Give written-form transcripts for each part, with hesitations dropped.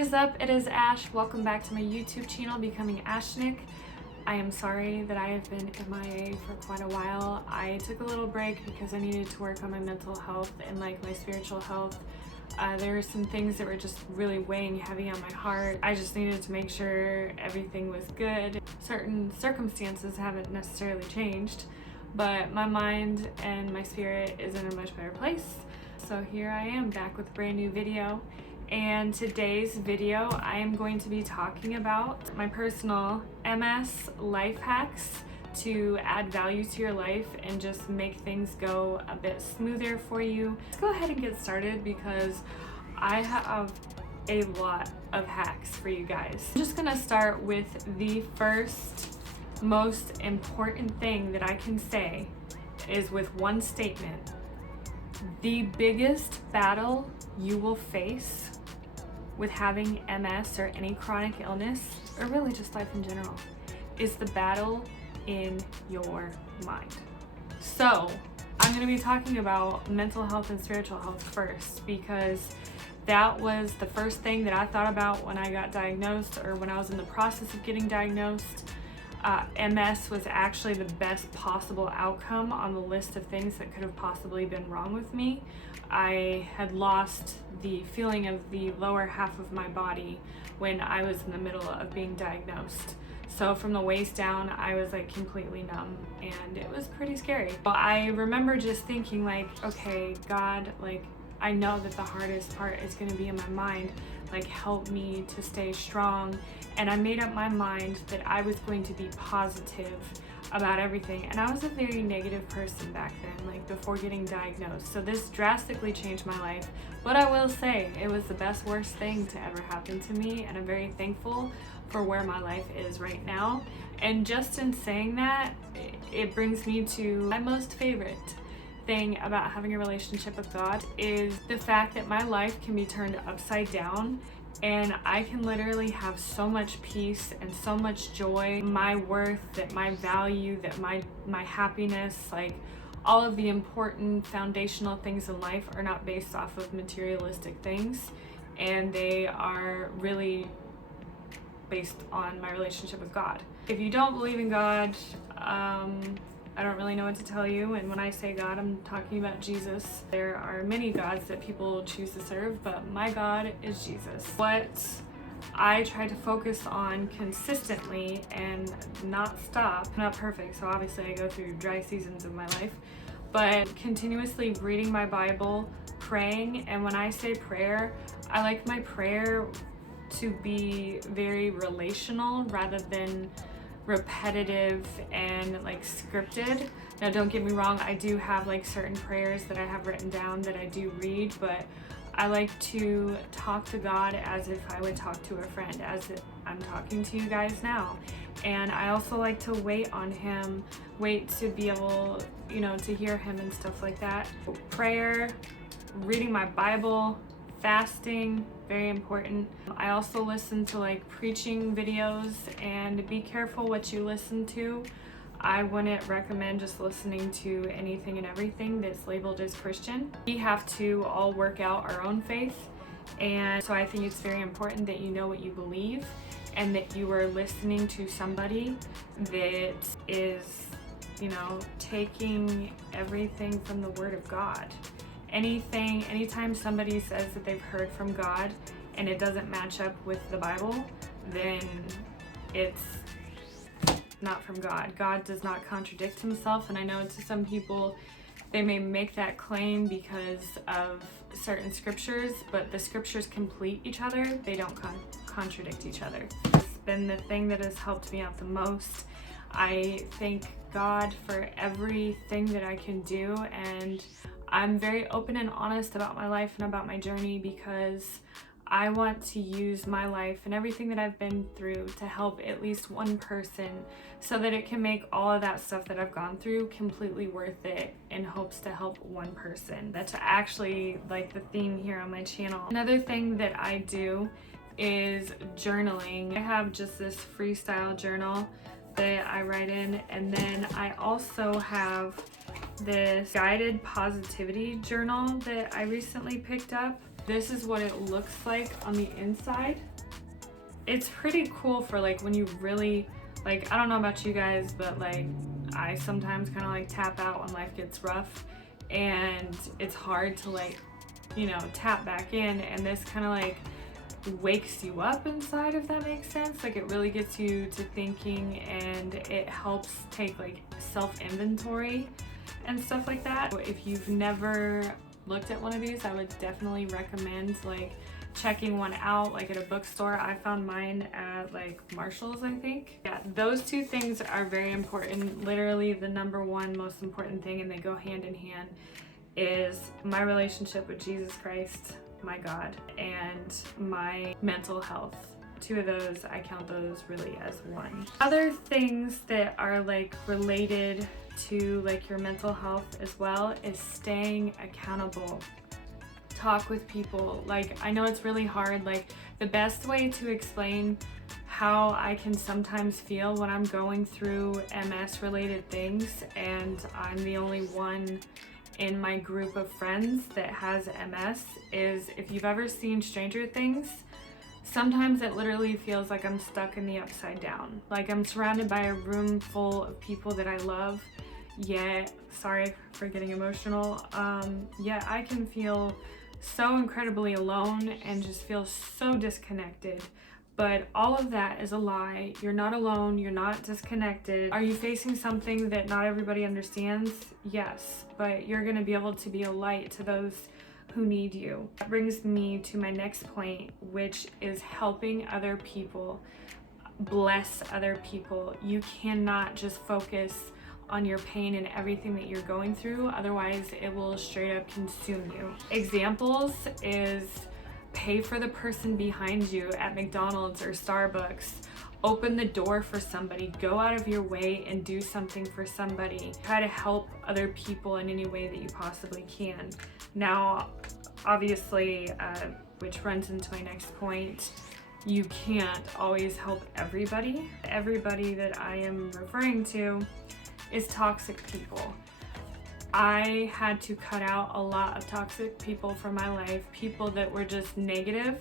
What is up? It is Ash. Welcome back to my YouTube channel, Becoming Ashnik. I am sorry that I have been MIA for quite a while. I took a little break because I needed to work on my mental health and my spiritual health. There were some things that were just really weighing heavy on my heart. I just needed to make sure everything was good. Certain circumstances haven't necessarily changed, but my mind and my spirit is in a much better place. So here I am back with a brand new video. And today's video, I am going to be talking about my personal MS life hacks to add value to your life and just make things go a bit smoother for you. Let's go ahead and get started because I have a lot of hacks for you guys. I'm just gonna start with the first most important thing that I can say is with one statement. The biggest battle you will face with having MS or any chronic illness, or really just life in general, is the battle in your mind. So I'm going to be talking about mental health and spiritual health first, because that was the first thing that I thought about when I got diagnosed, or when I was in the process of getting diagnosed. MS was actually the best possible outcome on the list of things that could have possibly been wrong with me. I had lost the feeling of the lower half of my body when I was in the middle of being diagnosed. So from the waist down, I was completely numb, and it was pretty scary. But I remember just thinking okay, God, I know that the hardest part is going to be in my mind. Help me to stay strong. And I made up my mind that I was going to be positive about everything. And I was a very negative person back then, before getting diagnosed. So this drastically changed my life. But I will say, it was the best, worst thing to ever happen to me. And I'm very thankful for where my life is right now. And just in saying that, it brings me to my most favorite thing about having a relationship with God is the fact that my life can be turned upside down, and I can literally have so much peace and so much joy. My worth, that my value, that my happiness, all of the important foundational things in life are not based off of materialistic things, and they are really based on my relationship with God. If you don't believe in God, I don't really know what to tell you, and when I say God, I'm talking about Jesus. There are many gods that people choose to serve, but my God is Jesus. What I try to focus on consistently and not stop, I'm not perfect, so obviously I go through dry seasons of my life, but continuously reading my Bible, praying. And when I say prayer, I like my prayer to be very relational rather than repetitive and scripted. Now don't get me wrong, I do have certain prayers that I have written down that I do read, but I like to talk to God as if I would talk to a friend, as if I'm talking to you guys now. And I also like to wait on Him, wait to be able, to hear Him and stuff like that. Prayer, reading my Bible, fasting, very important. I also listen to preaching videos, and be careful what you listen to. I wouldn't recommend just listening to anything and everything that's labeled as Christian. We have to all work out our own faith, and so I think it's very important that you know what you believe and that you are listening to somebody that is, taking everything from the Word of God. Anytime somebody says that they've heard from God and it doesn't match up with the Bible, then it's not from God. God does not contradict Himself, and I know to some people they may make that claim because of certain scriptures, but the scriptures complete each other. They don't contradict each other. It's been the thing that has helped me out the most. I thank God for everything that I can do, and I'm very open and honest about my life and about my journey because I want to use my life and everything that I've been through to help at least one person, so that it can make all of that stuff that I've gone through completely worth it, in hopes to help one person. That's actually the theme here on my channel. Another thing that I do is journaling. I have just this freestyle journal that I write in, and then I also have this guided positivity journal that I recently picked up. This is what it looks like on the inside. It's pretty cool for like when you really, like, I don't know about you guys, but like I sometimes kind of like tap out when life gets rough and it's hard to like, you know, tap back in, and this kind of like wakes you up inside, if that makes sense. Like it really gets you to thinking, and it helps take like self-inventory and stuff like that. If you've never looked at one of these, I would definitely recommend like checking one out, like at a bookstore. I found mine at like Marshall's, I think. Yeah, those two things are very important. Literally the number one most important thing, and they go hand in hand, is my relationship with Jesus Christ, my God, and my mental health. Two of those, I count those really as one. Other things that are like related to like your mental health as well is staying accountable. Talk with people. Like, I know it's really hard. Like, the best way to explain how I can sometimes feel when I'm going through MS related things and I'm the only one in my group of friends that has MS is, if you've ever seen Stranger Things, sometimes it literally feels like I'm stuck in the upside down. Like I'm surrounded by a room full of people that I love, yet, sorry for getting emotional, yet I can feel so incredibly alone and just feel so disconnected. But all of that is a lie. You're not alone, you're not disconnected. Are you facing something that not everybody understands? Yes, but you're gonna be able to be a light to those who need you. That brings me to my next point, which is helping other people, bless other people. You cannot just focus on your pain and everything that you're going through, otherwise it will straight up consume you. Examples is pay for the person behind you at McDonald's or Starbucks. Open the door for somebody. Go out of your way and do something for somebody. Try to help other people in any way that you possibly can. Now, obviously, which runs into my next point, you can't always help everybody. Everybody that I am referring to is toxic people. I had to cut out a lot of toxic people from my life, people that were just negative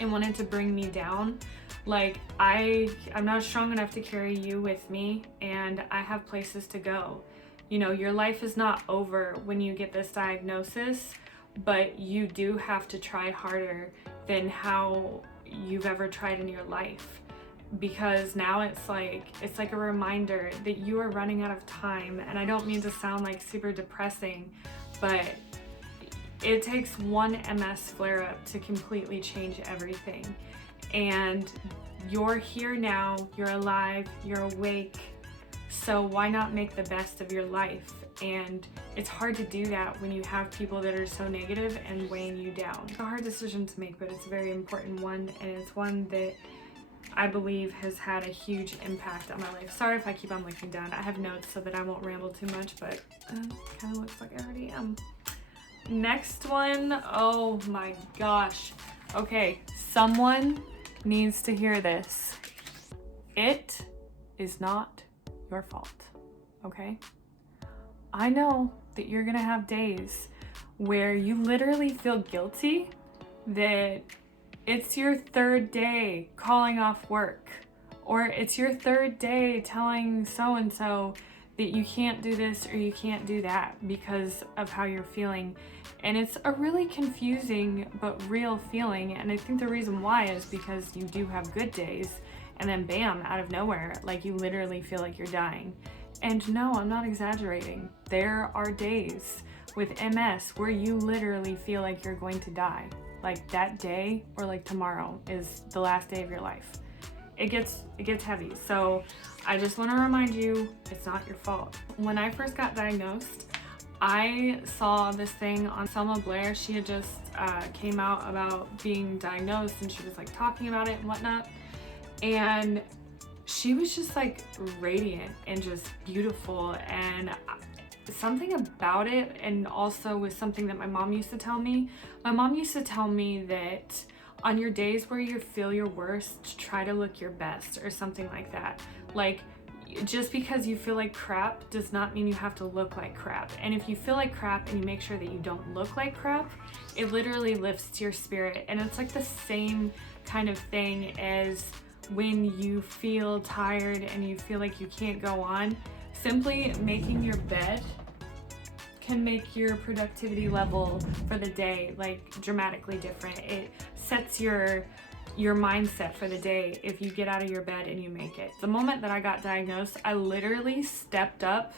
and wanted to bring me down. Like, I'm not strong enough to carry you with me, and I have places to go. You know, your life is not over when you get this diagnosis, but you do have to try harder than how you've ever tried in your life. Because now it's like a reminder that you are running out of time. And I don't mean to sound like super depressing, but it takes one MS flare-up to completely change everything. And you're here now, you're alive, you're awake, so why not make the best of your life? And it's hard to do that when you have people that are so negative and weighing you down. It's a hard decision to make, but it's a very important one, and it's one that I believe has had a huge impact on my life. Sorry if I keep on looking down. I have notes so that I won't ramble too much, but kind of looks like I already am. Next one, oh my gosh. Okay, someone needs to hear this. It is not your fault, okay? I know that you're gonna have days where you literally feel guilty that it's your third day calling off work, or it's your third day telling so-and-so that you can't do this or you can't do that because of how you're feeling. And it's a really confusing but real feeling, and I think the reason why is because you do have good days, and then bam, out of nowhere, like you literally feel like you're dying. And no, I'm not exaggerating. There are days with MS where you literally feel like you're going to die. Like that day or like tomorrow is the last day of your life. It gets heavy. So I just want to remind you, it's not your fault. When I first got diagnosed, I saw this thing on Selma Blair. She had just came out about being diagnosed, and she was like talking about it and whatnot. And she was just like radiant and just beautiful, and something about it, and also was something that my mom used to tell me. My mom used to tell me that on your days where you feel your worst, try to look your best, or something like that. Like, just because you feel like crap does not mean you have to look like crap. And if you feel like crap and you make sure that you don't look like crap, it literally lifts your spirit. And it's like the same kind of thing as when you feel tired and you feel like you can't go on. Simply making your bed can make your productivity level for the day like dramatically different. It sets your mindset for the day if you get out of your bed and you make it. The moment that I got diagnosed, I literally stepped up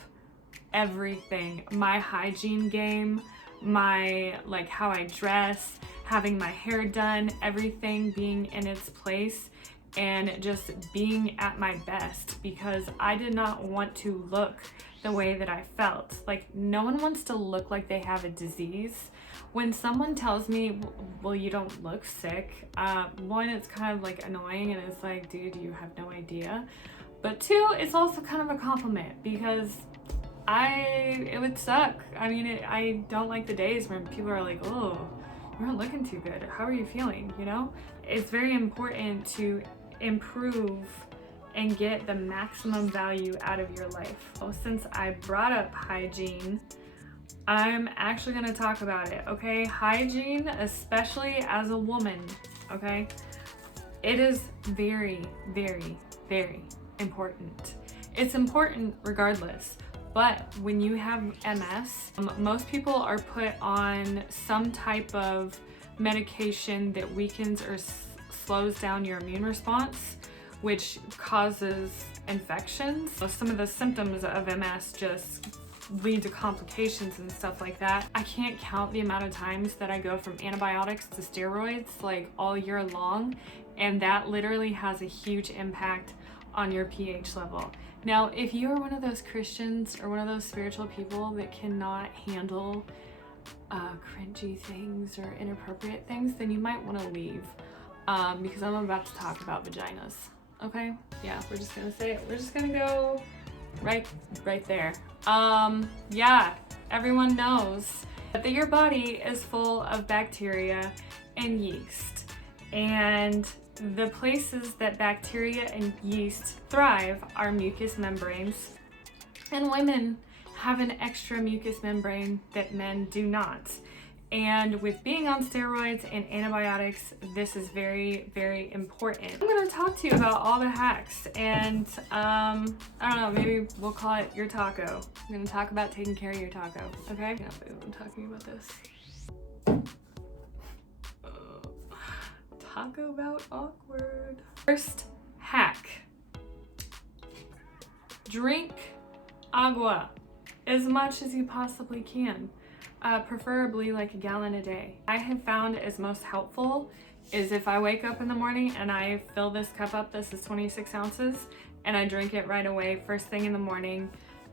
everything. My hygiene game, my like how I dress, having my hair done, everything being in its place and just being at my best, because I did not want to look the way that I felt. Like, no one wants to look like they have a disease. When someone tells me, well, you don't look sick, one, it's kind of like annoying and it's like, dude, you have no idea. But two, it's also kind of a compliment, because it would suck. I mean, I don't like the days when people are like, oh, you're not looking too good. How are you feeling? You know, it's very important to improve and get the maximum value out of your life. So since I brought up hygiene, I'm actually going to talk about it, okay? Hygiene, especially as a woman, okay? It is very, very, very important. It's important regardless, but when you have MS, most people are put on some type of medication that weakens or slows down your immune response, which causes infections. So some of the symptoms of MS just lead to complications and stuff like that. I can't count the amount of times that I go from antibiotics to steroids like all year long, and that literally has a huge impact on your pH level. Now, if you are one of those Christians or one of those spiritual people that cannot handle cringy things or inappropriate things, then you might want to leave, because I'm about to talk about vaginas. Okay, yeah, we're just gonna say it. We're just gonna go right there. Yeah, everyone knows that your body is full of bacteria and yeast, and the places that bacteria and yeast thrive are mucous membranes, and women have an extra mucous membrane that men do not. And with being on steroids and antibiotics, this is very, very important. I'm gonna talk to you about all the hacks, and I don't know, maybe we'll call it your taco. I'm gonna talk about taking care of your taco, okay? I can't believe I'm talking about this. Taco about awkward. First hack: drink agua as much as you possibly can. Preferably like a gallon a day. I have found is most helpful is if I wake up in the morning and I fill this cup up, this is 26 ounces, and I drink it right away first thing in the morning,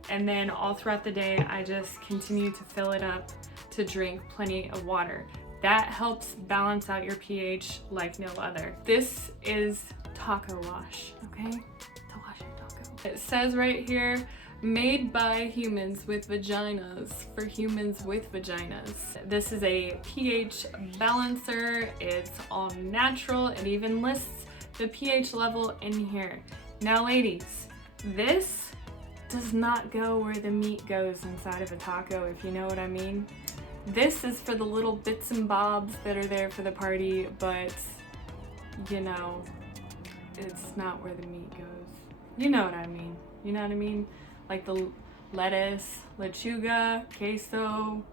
and then all throughout the day I just continue to fill it up to drink plenty of water. That helps balance out your pH like no other. This is taco wash, okay? To wash your taco. It says right here, made by humans with vaginas for humans with vaginas. This is a pH balancer. It's all natural. It even lists the pH level in here. Now ladies, this does not go where the meat goes inside of a taco, if you know what I mean. This is for the little bits and bobs that are there for the party, but you know, it's not where the meat goes. You know what I mean. You know what I mean? Like the lettuce, lechuga, queso,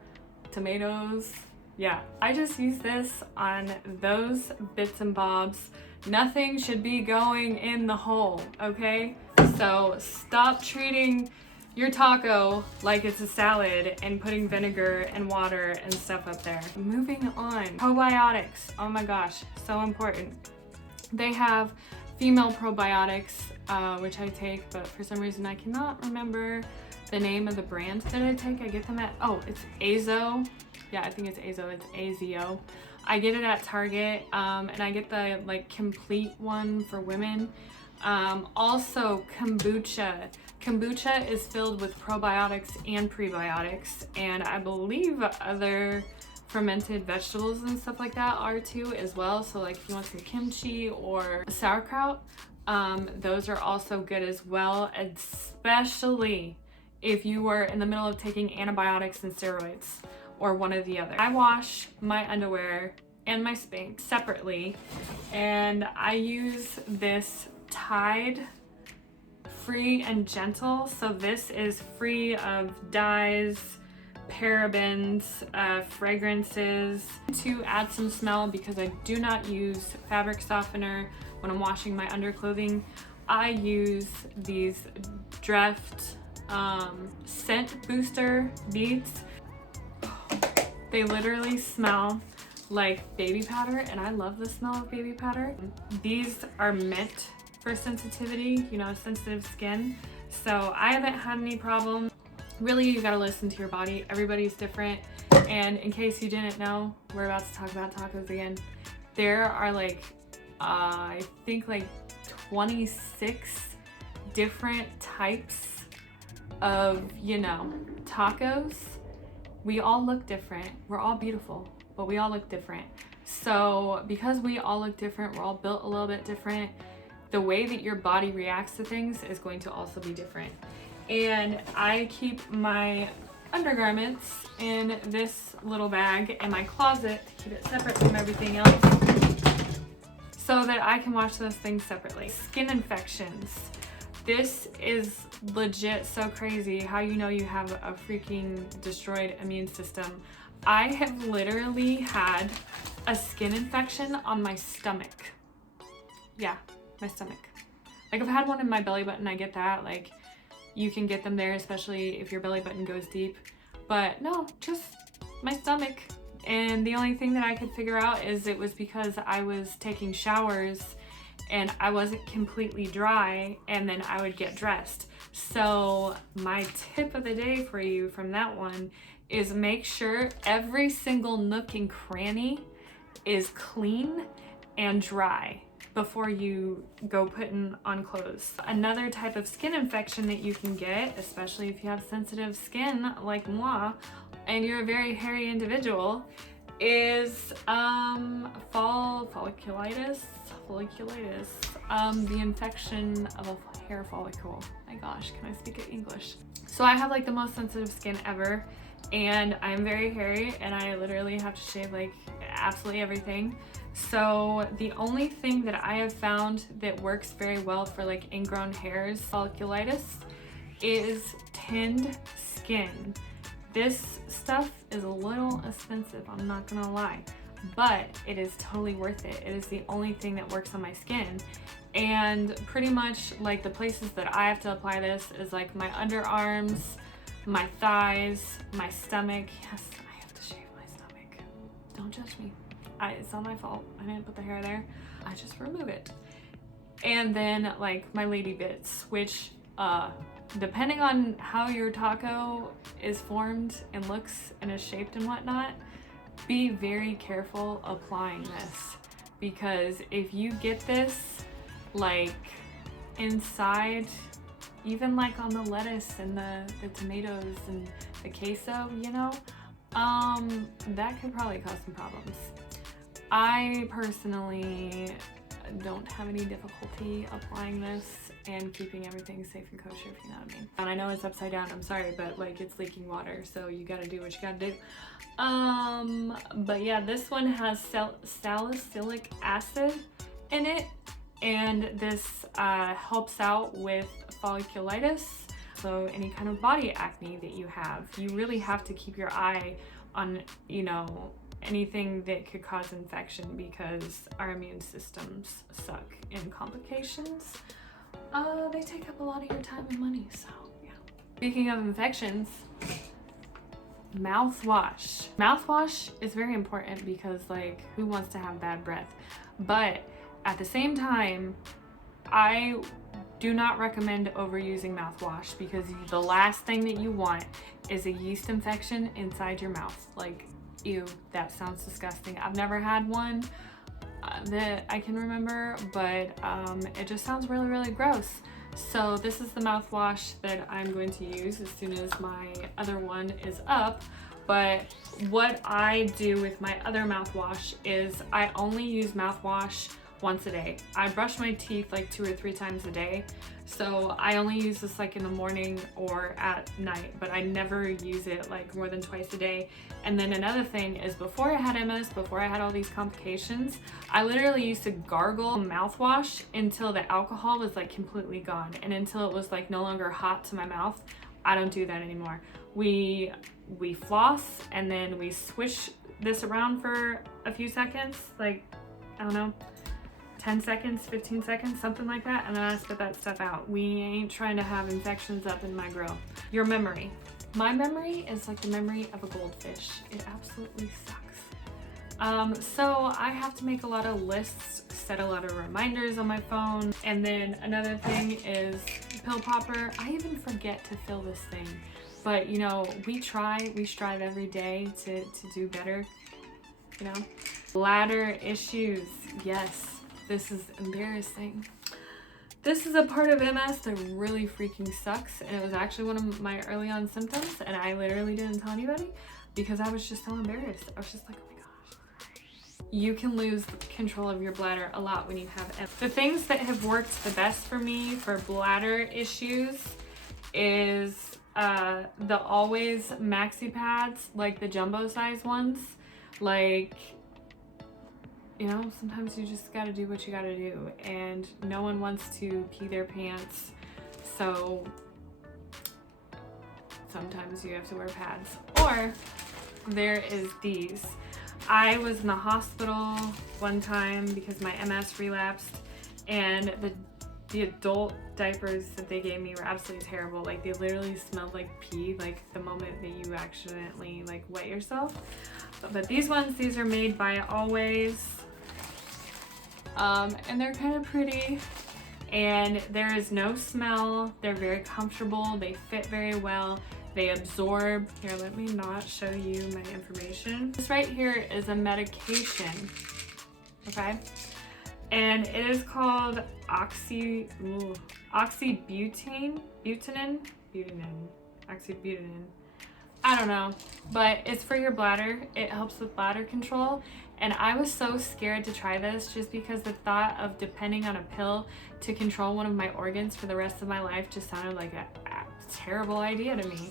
tomatoes. Yeah, I just use this on those bits and bobs. Nothing should be going in the hole, okay? So stop treating your taco like it's a salad and putting vinegar and water and stuff up there. Moving on, probiotics. Oh my gosh, so important. They have female probiotics, which I take, but for some reason I cannot remember the name of the brand that I take. I get them at, oh, it's Azo. Yeah, I think it's Azo, it's AZO. I get it at Target, and I get the like complete one for women. Also kombucha. Kombucha is filled with probiotics and prebiotics, and I believe other fermented vegetables and stuff like that are too as well. So like if you want some kimchi or sauerkraut, Those are also good as well, especially if you were in the middle of taking antibiotics and steroids or one or the other. I wash my underwear and my Spanx separately, and I use this Tide Free and Gentle. So this is free of dyes, parabens, fragrances, to add some smell, because I do not use fabric softener when I'm washing my underclothing. I use these Dreft scent booster beads. They literally smell like baby powder, and I love the smell of baby powder. These are meant for sensitivity, you know, sensitive skin. So I haven't had any problem. Really, you gotta listen to your body. Everybody's different. And in case you didn't know, we're about to talk about tacos again. There are like, I think like 26 different types of, you know, tacos. We all look different. We're all beautiful, but we all look different. So because we all look different, we're all built a little bit different, the way that your body reacts to things is going to also be different. And I keep my undergarments in this little bag in my closet to keep it separate from everything else, so that I can wash those things separately. Skin infections. This is legit so crazy how you know you have a freaking destroyed immune system. I have literally had a skin infection on my stomach. Yeah, my stomach. Like, I've had one in my belly button, I get that. Like, you can get them there, especially if your belly button goes deep. But no, just my stomach. And the only thing that I could figure out is it was because I was taking showers and I wasn't completely dry, and then I would get dressed. So my tip of the day for you from that one is make sure every single nook and cranny is clean and dry before you go putting on clothes. Another type of skin infection that you can get, especially if you have sensitive skin like moi and you're a very hairy individual, is folliculitis. The infection of a hair follicle. My gosh, can I speak English? So I have like the most sensitive skin ever, and I'm very hairy, and I literally have to shave like absolutely everything. So the only thing that I have found that works very well for like ingrown hairs, folliculitis, is tinned skin. This stuff is a little expensive, I'm not gonna lie, but it is totally worth it. It is the only thing that works on my skin. And pretty much like the places that I have to apply this is like my underarms, my thighs, my stomach. Yes, I have to shave my stomach. Don't judge me. It's not my fault. I didn't put the hair there. I just remove it. And then like my lady bits, which depending on how your taco is formed and looks and is shaped and whatnot, be very careful applying this, because if you get this like inside, even like on the lettuce and the tomatoes and the queso, you know, that could probably cause some problems. I personally don't have any difficulty applying this and keeping everything safe and kosher, if you know what I mean. And I know it's upside down, I'm sorry, but like it's leaking water, so you gotta do what you gotta do. But yeah, this one has salicylic acid in it, and this helps out with folliculitis. So any kind of body acne that you have, you really have to keep your eye on, you know, anything that could cause infection, because our immune systems suck, and complications, they take up a lot of your time and money, so yeah. Speaking of infections, mouthwash. Mouthwash is very important because like, who wants to have bad breath? But at the same time, I do not recommend overusing mouthwash, because the last thing that you want is a yeast infection inside your mouth. Like, ew, that sounds disgusting. I've never had one that I can remember, but it just sounds really, really gross. So this is the mouthwash that I'm going to use as soon as my other one is up. But what I do with my other mouthwash is I only use mouthwash once a day. I brush my teeth like 2 or 3 times a day, so I only use this like in the morning or at night, but I never use it like more than twice a day. And then another thing is, before I had MS, before I had all these complications, I literally used to gargle mouthwash until the alcohol was like completely gone, and until it was like no longer hot to my mouth. I don't do that anymore. We floss, and then we swish this around for a few seconds, like, I don't know, 10 seconds, 15 seconds, something like that, and then I spit that stuff out. We ain't trying to have infections up in my grill. Your memory. My memory is like the memory of a goldfish. It absolutely sucks. So I have to make a lot of lists, set a lot of reminders on my phone. And then another thing is pill popper. I even forget to fill this thing. But you know, we strive every day to do better, you know? Bladder issues. Yes, this is embarrassing. This is a part of MS that really freaking sucks, and it was actually one of my early on symptoms, and I literally didn't tell anybody because I was just so embarrassed. I was just like, oh my gosh. You can lose control of your bladder a lot when you have MS. The things that have worked the best for me for bladder issues is the Always maxi pads, like the jumbo size ones. Like, you know, sometimes you just gotta do what you gotta do, and no one wants to pee their pants, so sometimes you have to wear pads. Or there is these. I was in the hospital one time because my MS relapsed, and the adult diapers that they gave me were absolutely terrible. Like, they literally smelled like pee, like the moment that you accidentally like wet yourself. But these ones, these are made by Always. And they're kind of pretty, and there is no smell. They're very comfortable. They fit very well. They absorb. Here, let me not show you my information. This right here is a medication, okay? And it is called oxybutane, oxybutane. I don't know, but it's for your bladder. It helps with bladder control. And I was so scared to try this just because the thought of depending on a pill to control one of my organs for the rest of my life just sounded like a terrible idea to me.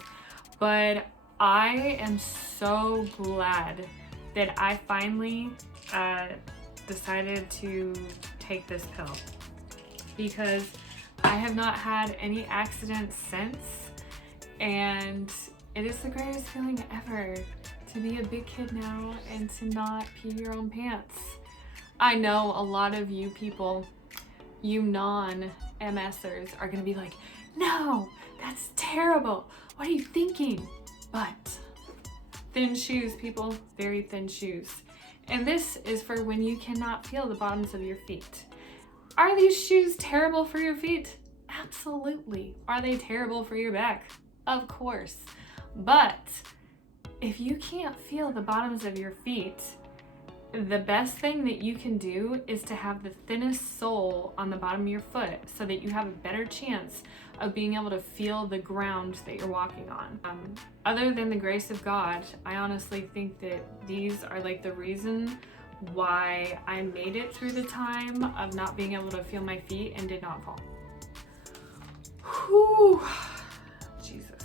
But I am so glad that I finally decided to take this pill, because I have not had any accidents since, and it is the greatest feeling ever to be a big kid now and to not pee your own pants. I know a lot of you people, you non-MSers, are gonna be like, no, that's terrible. What are you thinking? But thin shoes, people, very thin shoes. And this is for when you cannot feel the bottoms of your feet. Are these shoes terrible for your feet? Absolutely. Are they terrible for your back? Of course. But if you can't feel the bottoms of your feet, the best thing that you can do is to have the thinnest sole on the bottom of your foot, so that you have a better chance of being able to feel the ground that you're walking on. Other than the grace of God, I honestly think that these are like the reason why I made it through the time of not being able to feel my feet and did not fall. Whew. Jesus.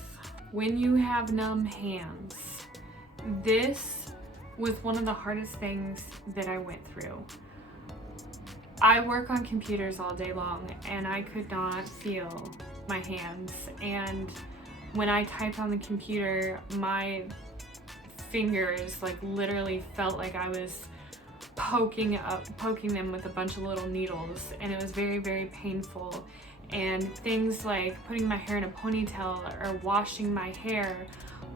When you have numb hands, this was one of the hardest things that I went through. I work on computers all day long, and I could not feel my hands. And when I typed on the computer, my fingers like literally felt like I was poking them with a bunch of little needles, and it was very, very painful. And things like putting my hair in a ponytail or washing my hair,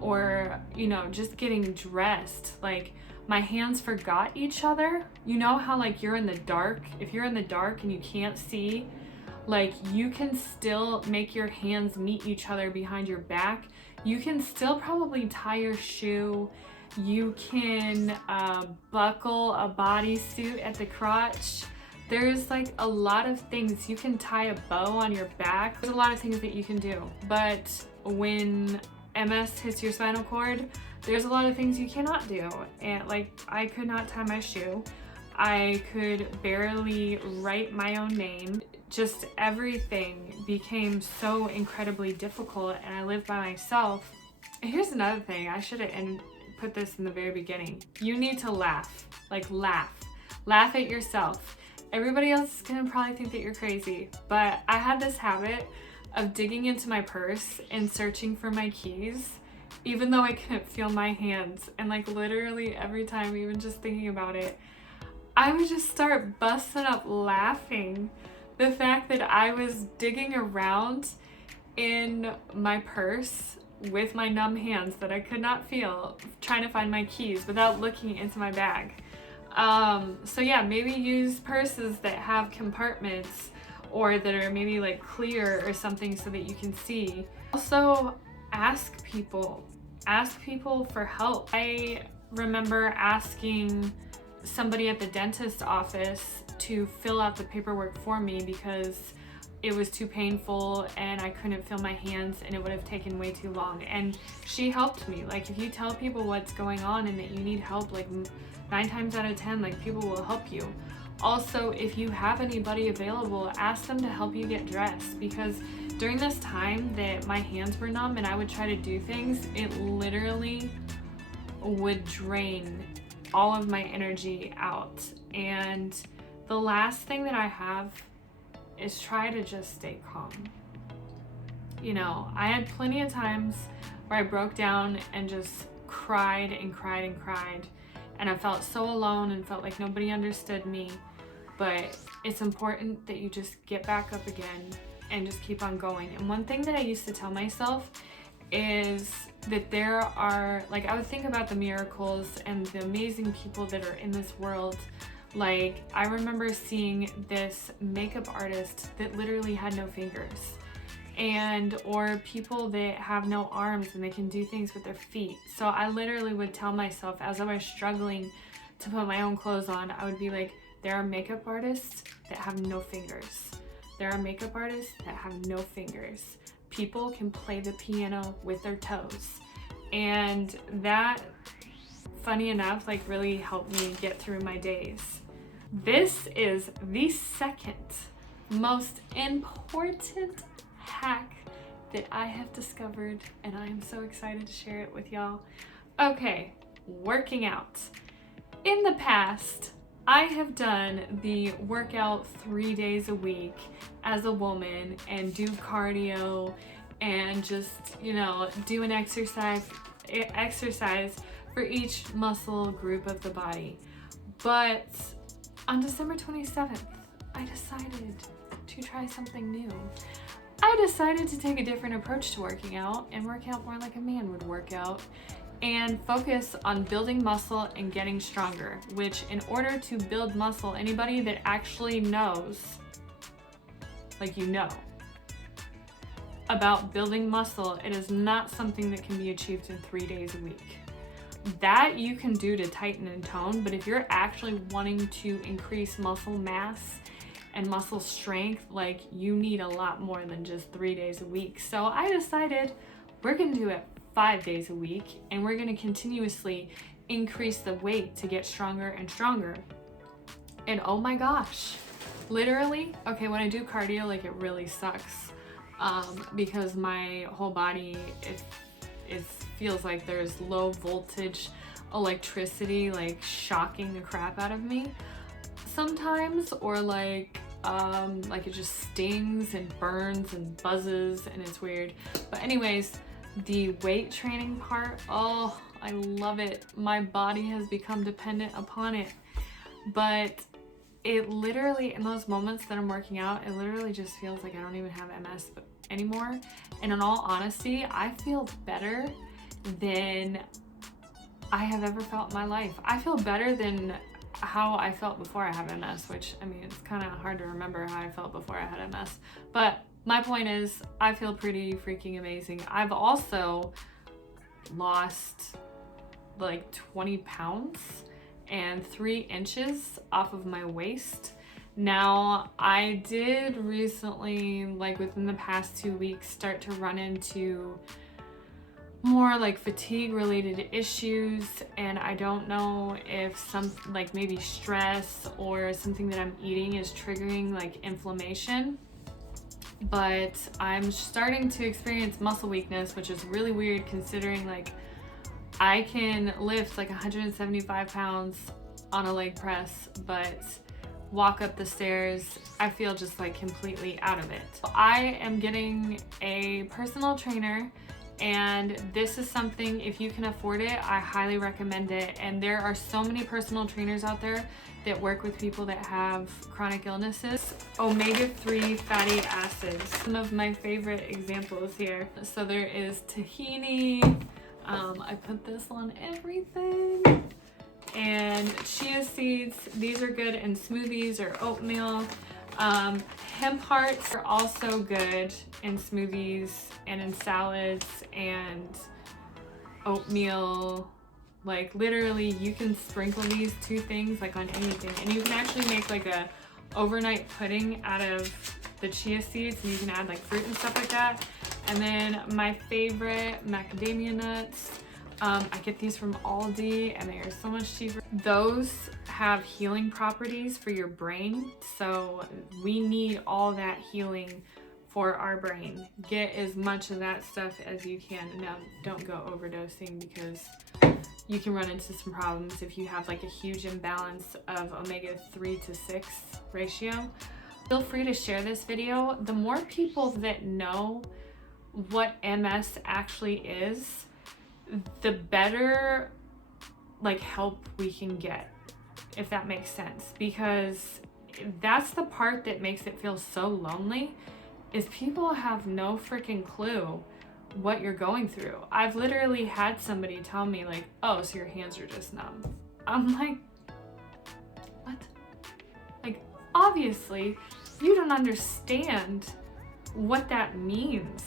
or, you know, just getting dressed, like my hands forgot each other. You know how like you're in the dark, if you're in the dark and you can't see, like you can still make your hands meet each other behind your back. You can still probably tie your shoe. You can buckle a bodysuit at the crotch. There's like a lot of things. You can tie a bow on your back. There's a lot of things that you can do. But when MS hits your spinal cord, there's a lot of things you cannot do. And like, I could not tie my shoe. I could barely write my own name. Just everything became so incredibly difficult, and I lived by myself. And here's another thing, I should have put this in the very beginning. You need to laugh, like laugh at yourself. Everybody else is gonna probably think that you're crazy, but I had this habit of digging into my purse and searching for my keys, even though I couldn't feel my hands. And like literally every time, even just thinking about it, I would just start busting up laughing. The fact that I was digging around in my purse with my numb hands that I could not feel, trying to find my keys without looking into my bag. So yeah, maybe use purses that have compartments or that are maybe like clear or something so that you can see. Also, ask people for help. I remember asking somebody at the dentist's office to fill out the paperwork for me because it was too painful and I couldn't feel my hands and it would have taken way too long. And she helped me. Like, if you tell people what's going on and that you need help, like 9 times out of 10, like people will help you. Also, if you have anybody available, ask them to help you get dressed, because during this time that my hands were numb and I would try to do things, it literally would drain all of my energy out. And the last thing that I have is try to just stay calm. You know, I had plenty of times where I broke down and just cried and cried and cried, and I felt so alone and felt like nobody understood me. But it's important that you just get back up again and just keep on going. And one thing that I used to tell myself is that there are, like, I would think about the miracles and the amazing people that are in this world. Like, I remember seeing this makeup artist that literally had no fingers, or people that have no arms and they can do things with their feet. So I literally would tell myself, as I was struggling to put my own clothes on, I would be like, there are makeup artists that have no fingers. There are makeup artists that have no fingers. People can play the piano with their toes. And that, funny enough, like really helped me get through my days. This is the second most important hack that I have discovered, and I am so excited to share it with y'all. Okay, working out. In the past, I have done the workout 3 days a week as a woman and do cardio and just, you know, do an exercise for each muscle group of the body. But on December 27th, I decided to try something new. I decided to take a different approach to working out and work out more like a man would work out, and focus on building muscle and getting stronger, which, in order to build muscle, anybody that actually knows, like, you know, about building muscle, it is not something that can be achieved in 3 days a week. That you can do to tighten and tone, but if you're actually wanting to increase muscle mass and muscle strength, like, you need a lot more than just 3 days a week. So I decided we're gonna do it 5 days a week, and we're gonna continuously increase the weight to get stronger and stronger. And oh my gosh, literally, okay, when I do cardio, like, it really sucks, because my whole body, it feels like there's low voltage electricity, like, shocking the crap out of me sometimes, or like it just stings and burns and buzzes, and it's weird. But anyways, the weight training part, oh, I love it. My body has become dependent upon it. But it literally, in those moments that I'm working out, it literally just feels like I don't even have MS anymore. And in all honesty, I feel better than I have ever felt in my life. I feel better than how I felt before I had MS, which, I mean, it's kind of hard to remember how I felt before I had MS. But my point is, I feel pretty freaking amazing. I've also lost like 20 pounds and 3 inches off of my waist. Now, I did recently, like within the past 2 weeks, start to run into more like fatigue related issues, and I don't know if some like maybe stress or something that I'm eating is triggering like inflammation. But I'm starting to experience muscle weakness, which is really weird considering like I can lift like 175 pounds on a leg press, but walk up the stairs, I feel just like completely out of it. I am getting a personal trainer, and this is something, if you can afford it, I highly recommend it. And there are so many personal trainers out there that work with people that have chronic illnesses. Omega-3 fatty acids. Some of my favorite examples here. So there is tahini. I put this on everything. And chia seeds, these are good in smoothies or oatmeal. Hemp hearts are also good in smoothies and in salads and oatmeal. Like literally you can sprinkle these two things like on anything, and you can actually make like a overnight pudding out of the chia seeds, and you can add like fruit and stuff like that. And then my favorite, macadamia nuts. I get these from Aldi and they are so much cheaper. Those have healing properties for your brain, so we need all that healing for our brain. Get as much of that stuff as you can. Now, don't go overdosing because you can run into some problems if you have like a huge imbalance of omega-3 to 6 ratio. Feel free to share this video. The more people that know what MS actually is, the better like help we can get, if that makes sense, because that's the part that makes it feel so lonely, is people have no freaking clue what you're going through. I've literally had somebody tell me like, oh, so your hands are just numb. I'm like, what? Like, obviously you don't understand what that means,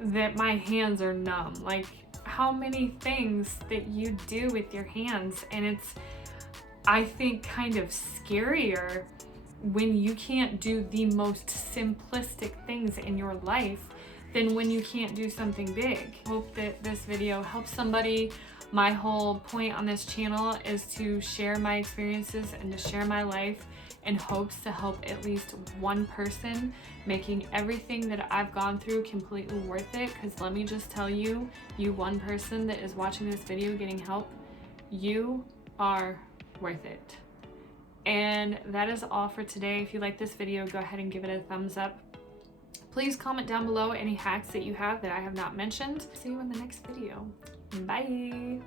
that my hands are numb. Like, how many things that you do with your hands, and it's, I think, kind of scarier when you can't do the most simplistic things in your life than when you can't do something big. Hope that this video helps somebody. My whole point on this channel is to share my experiences and to share my life in hopes to help at least one person, making everything that I've gone through completely worth it. Because let me just tell you, you one person that is watching this video getting help, you are worth it. And that is all for today. If you like this video, go ahead and give it a thumbs up. Please comment down below any hacks that you have that I have not mentioned. See you in the next video. Bye.